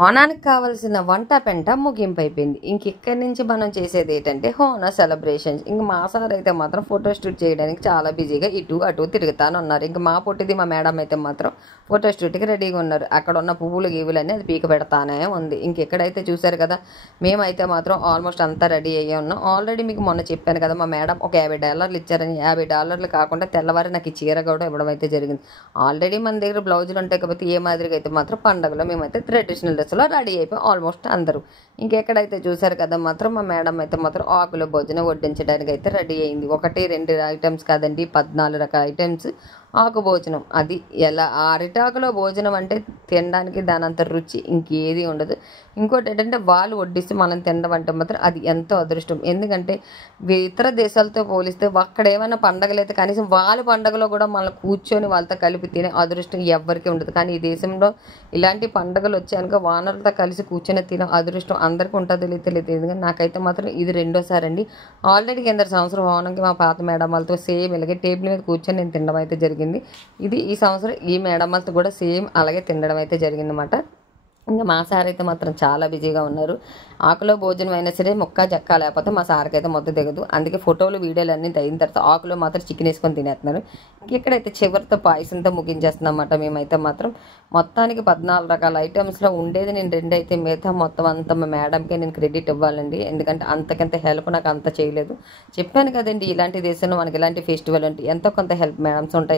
హోనానికి కావాల్సిన వంట పెంట ముగింపైపోయింది. ఇక్కడి నుంచి మనం చేసేది ఏంటంటే హోనా సెలబ్రేషన్స్. ఇంక మా సార్ అయితే మాత్రం ఫోటో షూట్ చేయడానికి చాలా బిజీగా ఇటు అటు తిరుగుతాను ఉన్నారు. ఇంక మా పొట్టిది మా మేడం అయితే మాత్రం ఫోటో షూట్కి రెడీగా ఉన్నారు. అక్కడ ఉన్న పువ్వులు గీవులన్నీ అది పీక పెడతానే ఉంది. ఇంకెక్కడైతే చూశారు కదా, మేమైతే మాత్రం ఆల్మోస్ట్ అంతా రెడీ అయ్యే ఉన్నాం. ఆల్రెడీ మీకు మొన్న చెప్పాను కదా, మా మేడం ఒక $50 ఇచ్చారని. $50 కాకుండా తెల్లవారి నాకు ఈ చీర కూడా ఇవ్వడం అయితే జరిగింది. ఆల్రెడీ మన దగ్గర బ్లౌజులు ఉంటాయి కాబట్టి ఏ మాదిరిగా అయితే మాత్రం పండుగలో మేమైతే ట్రెడిషనల్ డ్రెస్లో రెడీ అయిపోయి ఆల్మోస్ట్ అందరూ. ఇంకెక్కడైతే చూశారు కదా మాత్రం మా మేడం అయితే మాత్రం ఆకుల భోజనం వడ్డించడానికి అయితే రెడీ అయింది. 1-2 ఐటమ్స్ కాదండి, 14 రకాల ఐటమ్స్ ఆకు భోజనం. అది ఎలా అరిటాకులో భోజనం అంటే తినడానికి దానంత రుచి ఇంకేది ఉండదు. ఇంకోటి ఏంటంటే వాళ్ళు వడ్డిస్తే మనం తినడం అంటే మాత్రం అది ఎంతో అదృష్టం. ఎందుకంటే ఇతర దేశాలతో పోలిస్తే అక్కడ ఏమైనా పండగలు అయితే కనీసం వాళ్ళ పండగలో కూడా మనం కూర్చొని వాళ్ళతో కలిపి తినే అదృష్టం ఎవరికి ఉండదు. కానీ ఈ దేశంలో ఇలాంటి పండుగలు వచ్చాక వానరులతో కలిసి కూర్చొని తినే అదృష్టం అందరికీ ఉంటుందో తెలియదు. ఎందుకంటే నాకైతే మాత్రం ఇది రెండోసారి అండి. ఆల్రెడీ కింద సంవత్సరం ఓనంకి మా పాత మేడం వాళ్ళతో సేమ్ ఇలాగే టేబుల్ మీద కూర్చొని నేను తినడం అయితే జరిగింది. ఇది ఈ సంవత్సరం ఈ మేడం వాళ్ళతో కూడా సేమ్ అలాగే తినడం అయితే జరిగిందన్నమాట. ఇంకా మా సార్ అయితే మాత్రం చాలా బిజీగా ఉన్నారు. ఆకులో భోజనం అయినా సరే ముక్క జక్క లేకపోతే మా సార్కి అయితే మొత్తం దిగదు. అందుకే ఫోటోలు వీడియోలు అన్నీ అయిన తర్వాత ఆకులో మాత్రం చికెన్ వేసుకొని తినేస్తున్నారు. ఇక్కడైతే చివరితో పాయసంతో ముగించేస్తున్నమాట. మేమైతే మాత్రం మొత్తానికి 14 రకాల ఐటమ్స్లో ఉండేది నేను 2 అయితే మిగతా మొత్తం అంతా మా మేడంకే నేను క్రెడిట్ ఇవ్వాలండి. ఎందుకంటే అంతకంత హెల్ప్ నాకు అంత చేయలేదు. చెప్పాను కదండి, ఇలాంటి దేశంలో మనకి ఇలాంటి ఫెస్టివల్ అంటే ఎంతో కొంత హెల్ప్ మేడమ్స్ ఉంటాయి.